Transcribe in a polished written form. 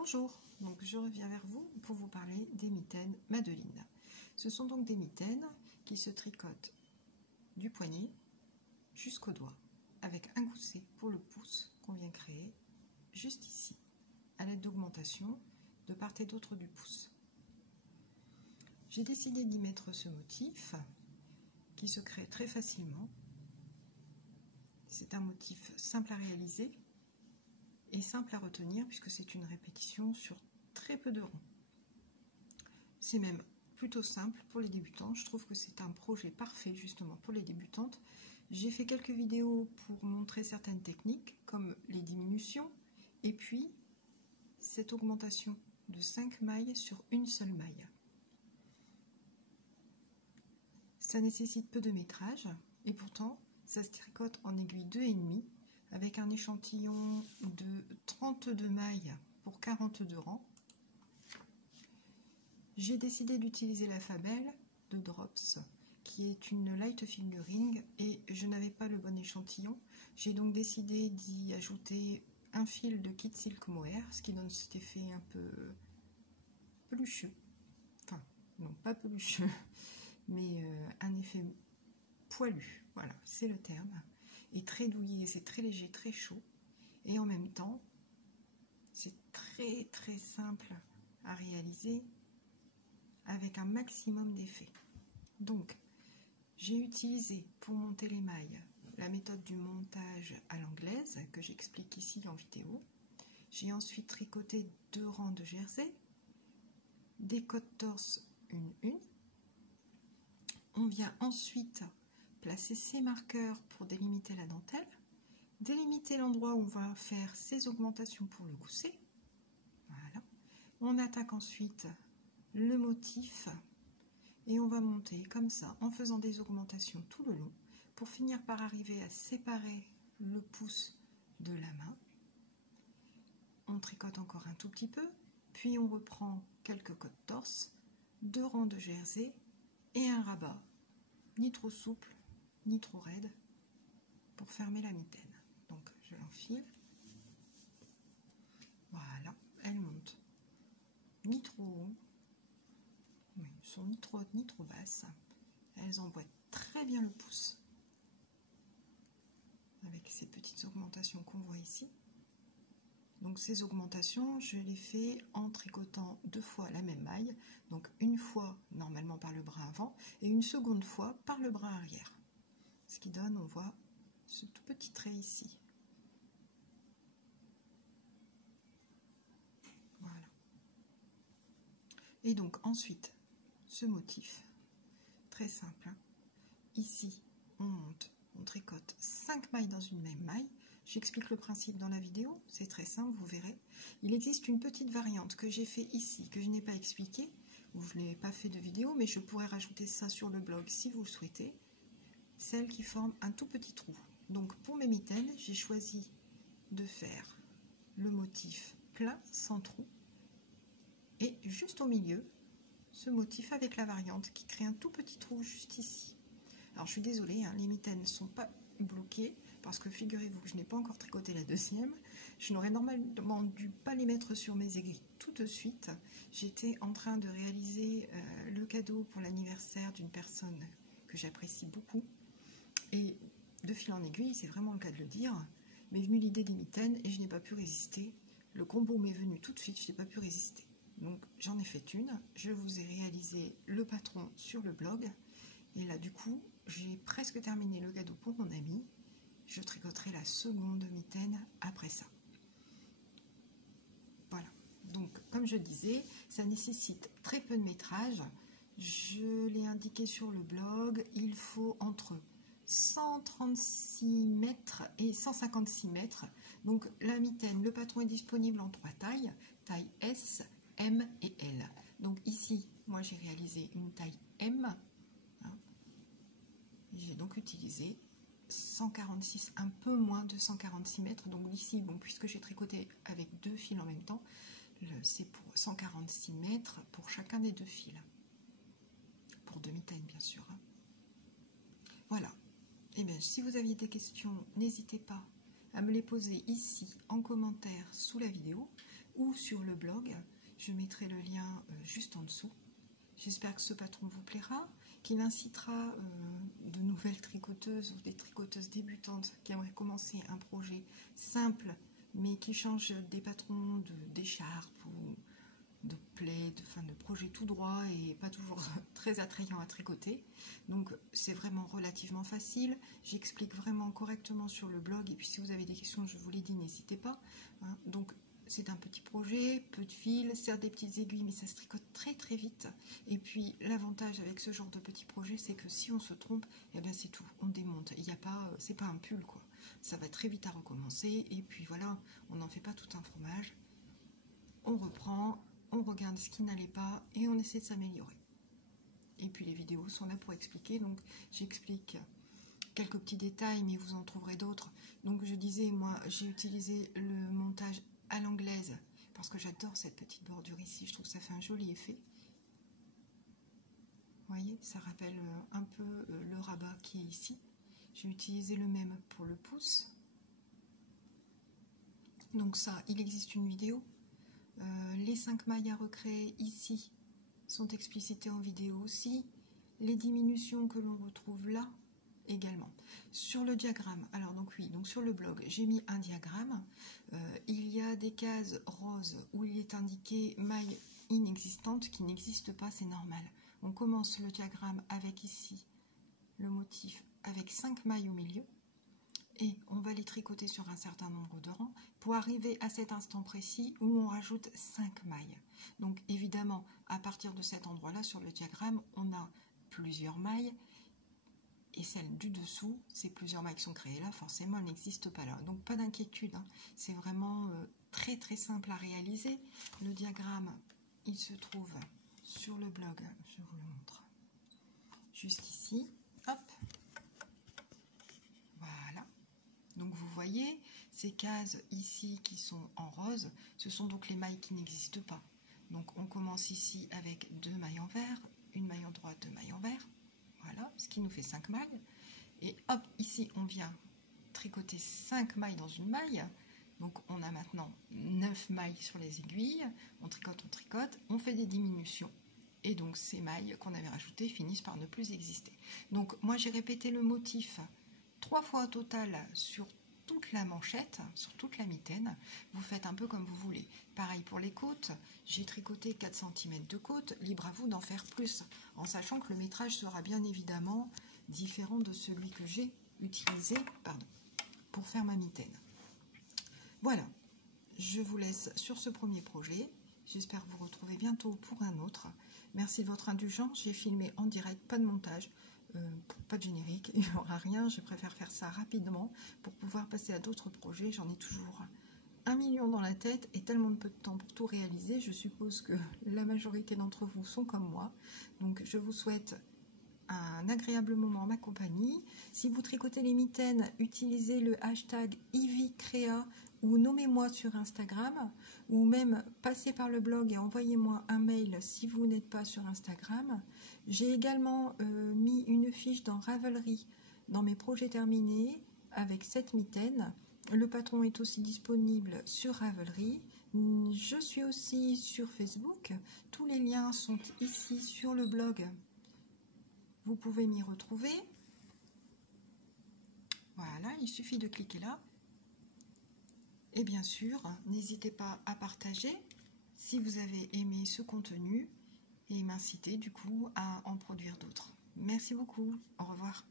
Bonjour, donc je reviens vers vous pour vous parler des mitaines Madeline. Ce sont donc des mitaines qui se tricotent du poignet jusqu'au doigt, avec un gousset pour le pouce qu'on vient créer juste ici, à l'aide d'augmentation de part et d'autre du pouce. J'ai décidé d'y mettre ce motif qui se crée très facilement. C'est un motif simple à réaliser et simple à retenir puisque c'est une répétition sur très peu de rangs. C'est même plutôt simple pour les débutants. Je trouve que c'est un projet parfait justement pour les débutantes. J'ai fait quelques vidéos pour montrer certaines techniques comme les diminutions et puis cette augmentation de 5 mailles sur une seule maille. Ça nécessite peu de métrage et pourtant ça se tricote en aiguille 2,5 avec un échantillon de 32 mailles pour 42 rangs. J'ai décidé d'utiliser la Fabelle de Drops, qui est une light fingering, et je n'avais pas le bon échantillon. J'ai donc décidé d'y ajouter un fil de Kit Silk Mohair, ce qui donne cet effet un peu pelucheux. Enfin, non, pas pelucheux, mais un effet poilu. Voilà, c'est le terme. Et très douillet, c'est très léger, très chaud. Et en même temps, c'est très simple à réaliser avec un maximum d'effet. Donc, j'ai utilisé pour monter les mailles la méthode du montage à l'anglaise que j'explique ici en vidéo. J'ai ensuite tricoté 2 rangs de jersey, des côtes torse une. On vient ensuite placer ces marqueurs pour délimiter la dentelle, délimiter l'endroit où on va faire ces augmentations pour le gousset. Voilà. On attaque ensuite le motif et on va monter comme ça en faisant des augmentations tout le long pour finir par arriver à séparer le pouce de la main. On tricote encore un tout petit peu, puis on reprend quelques côtes torse, 2 rangs de jersey et un rabat, ni trop souple ni trop raide, pour fermer la mitaine. Donc je l'enfile. Voilà, elle monte ni trop haut, oui, elles sont ni trop hautes ni trop basses. Elles emboîtent très bien le pouce avec ces petites augmentations qu'on voit ici. Donc ces augmentations, je les fais en tricotant 2 fois la même maille, donc une fois normalement par le bras avant et une seconde fois par le bras arrière. Ce qui donne, on voit ce tout petit trait ici. Voilà. Et donc ensuite, ce motif, très simple, hein. Ici, on monte, on tricote 5 mailles dans une même maille. J'explique le principe dans la vidéo, c'est très simple, vous verrez. Il existe une petite variante que j'ai fait ici, que je n'ai pas expliquée, ou je n'ai pas fait de vidéo, mais je pourrais rajouter ça sur le blog si vous le souhaitez. Celle qui forme un tout petit trou. Donc pour mes mitaines, j'ai choisi de faire le motif plein sans trou et juste au milieu ce motif avec la variante qui crée un tout petit trou juste ici. Alors je suis désolée, hein, les mitaines ne sont pas bloquées parce que figurez-vous que je n'ai pas encore tricoté la deuxième. Je n'aurais normalement dû pas les mettre sur mes aiguilles tout de suite. J'étais en train de réaliser le cadeau pour l'anniversaire d'une personne que j'apprécie beaucoup. Et de fil en aiguille, c'est vraiment le cas de le dire, m'est venue l'idée des mitaines et je n'ai pas pu résister. Le combo m'est venu tout de suite, je n'ai pas pu résister. Donc j'en ai fait une, je vous ai réalisé le patron sur le blog. Et là du coup, j'ai presque terminé le cadeau pour mon ami. Je tricoterai la seconde mitaine après ça. Voilà, donc comme je disais, ça nécessite très peu de métrage. Je l'ai indiqué sur le blog, il faut entre 136 mètres et 156 mètres. Donc la mitaine, le patron est disponible en 3 tailles, taille S, M et L. Donc ici, moi j'ai réalisé une taille M. J'ai donc utilisé 146, un peu moins de 146 mètres. Donc ici, bon, puisque j'ai tricoté avec 2 fils en même temps, c'est pour 146 mètres pour chacun des 2 fils. Pour 2 mitaines, bien sûr. Voilà. Et bien, si vous aviez des questions, n'hésitez pas à me les poser ici en commentaire sous la vidéo ou sur le blog. Je mettrai le lien juste en dessous. J'espère que ce patron vous plaira, qu'il incitera de nouvelles tricoteuses ou des tricoteuses débutantes qui aimeraient commencer un projet simple, mais qui change des patrons d'écharpes ou de plaies, de projets tout droit et pas toujours très attrayants à tricoter. Donc c'est vraiment relativement facile. J'explique vraiment correctement sur le blog, et puis si vous avez des questions, je vous les dis, n'hésitez pas. Hein. Donc c'est un petit projet, peu de fils, certes des petites aiguilles, mais ça se tricote très très vite. Et puis l'avantage avec ce genre de petit projet, c'est que si on se trompe, eh bien c'est tout, on démonte. Il n'y a pas, c'est pas un pull quoi. Ça va très vite à recommencer, et puis voilà, on n'en fait pas tout un fromage. On reprend, on regarde ce qui n'allait pas et on essaie de s'améliorer. Et puis les vidéos sont là pour expliquer, donc j'explique quelques petits détails, mais vous en trouverez d'autres. Donc je disais, moi j'ai utilisé le montage à l'anglaise parce que j'adore cette petite bordure ici, je trouve que ça fait un joli effet. Vous voyez, ça rappelle un peu le rabat qui est ici. J'ai utilisé le même pour le pouce. Donc ça, il existe une vidéo. Les 5 mailles à recréer ici sont explicitées en vidéo aussi. Les diminutions que l'on retrouve là également. Sur le diagramme, alors donc oui, donc sur le blog, j'ai mis un diagramme. Il y a des cases roses où il est indiqué maille inexistante qui n'existe pas, c'est normal. On commence le diagramme avec ici le motif avec 5 mailles au milieu. Et on va les tricoter sur un certain nombre de rangs pour arriver à cet instant précis où on rajoute 5 mailles. Donc évidemment, à partir de cet endroit-là, sur le diagramme, on a plusieurs mailles. Et celle du dessous, ces plusieurs mailles qui sont créées là, forcément, elles n'existent pas là. Donc pas d'inquiétude, hein. C'est vraiment très très simple à réaliser. Le diagramme, il se trouve sur le blog, je vous le montre, juste ici. Hop. Voilà. Donc vous voyez, ces cases ici qui sont en rose, ce sont donc les mailles qui n'existent pas. Donc on commence ici avec 2 mailles en vert, une maille en droite, 2 mailles en vert. Voilà, ce qui nous fait 5 mailles. Et hop, ici on vient tricoter 5 mailles dans une maille. Donc on a maintenant 9 mailles sur les aiguilles. On tricote, on fait des diminutions. Et donc ces mailles qu'on avait rajoutées finissent par ne plus exister. Donc moi j'ai répété le motif 3 fois au total sur toute la manchette, sur toute la mitaine. Vous faites un peu comme vous voulez. Pareil pour les côtes, j'ai tricoté 4 cm de côte, libre à vous d'en faire plus, en sachant que le métrage sera bien évidemment différent de celui que j'ai utilisé pour faire ma mitaine. Voilà, je vous laisse sur ce premier projet. J'espère vous retrouver bientôt pour un autre. Merci de votre indulgence, j'ai filmé en direct, pas de montage. Pas de générique, il n'y aura rien, je préfère faire ça rapidement pour pouvoir passer à d'autres projets. J'en ai toujours 1 million dans la tête et tellement de peu de temps pour tout réaliser. Je suppose que la majorité d'entre vous sont comme moi, donc je vous souhaite un agréable moment en ma compagnie. Si vous tricotez les mitaines, utilisez le hashtag #IvyCrea ou nommez-moi sur Instagram, ou même passez par le blog et envoyez-moi un mail si vous n'êtes pas sur Instagram. J'ai également mis une fiche dans Ravelry dans mes projets terminés avec cette mitaine. Le patron est aussi disponible sur Ravelry. Je suis aussi sur Facebook. Tous les liens sont ici sur le blog. Vous pouvez m'y retrouver. Voilà, il suffit de cliquer là. Et bien sûr, n'hésitez pas à partager si vous avez aimé ce contenu et m'inciter du coup à en produire d'autres. Merci beaucoup, au revoir.